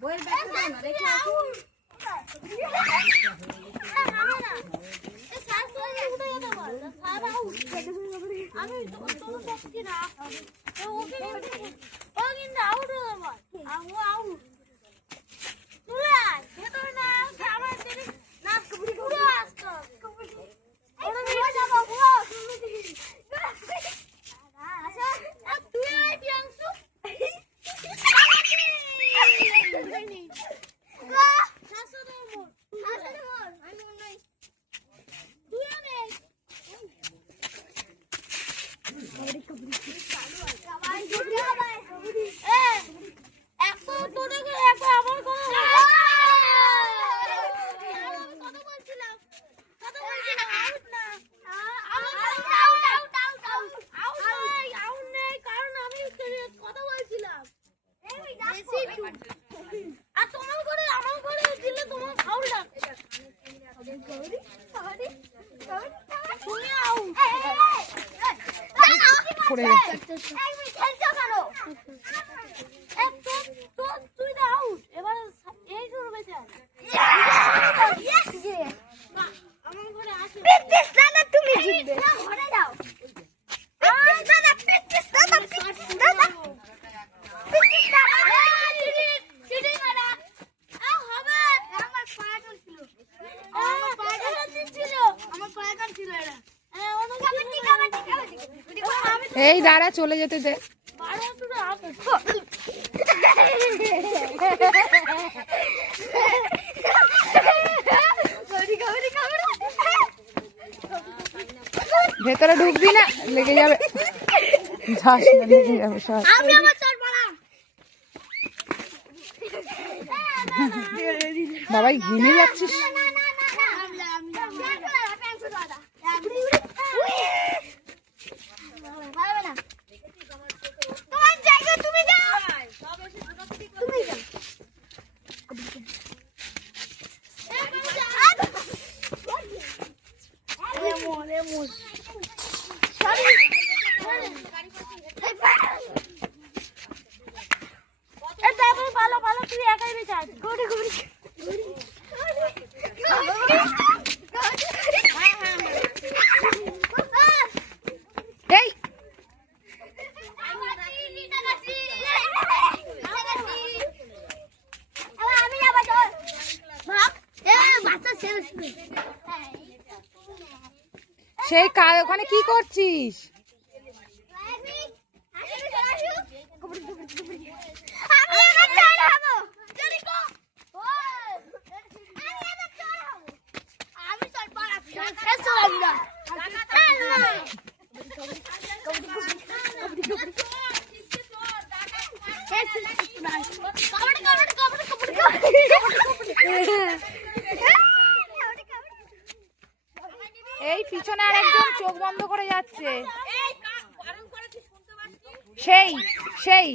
বইয়ের ব্যাগটা দাও না, রেখে আসো। আমি তোর পক্ষে না ওকে ও কিন্তু আউট হয়ে যাবে ও আউট তুই আয় ভেতরে না আমার দেরি না পুরো আসতে হবে ওরে মেরে যাব পুরো আচ্ছা তুই আয় পিয়াংসু পড়ে গেছে। এই দাঁড়া, চলে যেতে দে। ভেতরে ঢুকবি না, লেগে যাবে। যাস না, লেগে যাবে সব। বাবাই ঘেমে যাচ্ছিস। ভালো ভালো তুই একাই বেঁচে আছিস এই সেই ওখানে কি করছিস? এই পিছনে আরেকজন চোখ বন্ধ করে যাচ্ছে। সেই সেই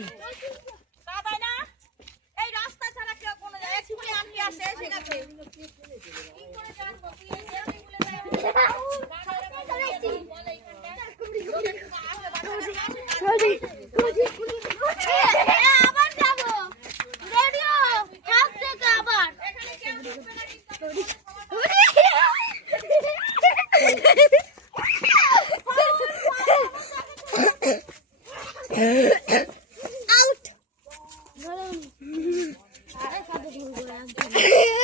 out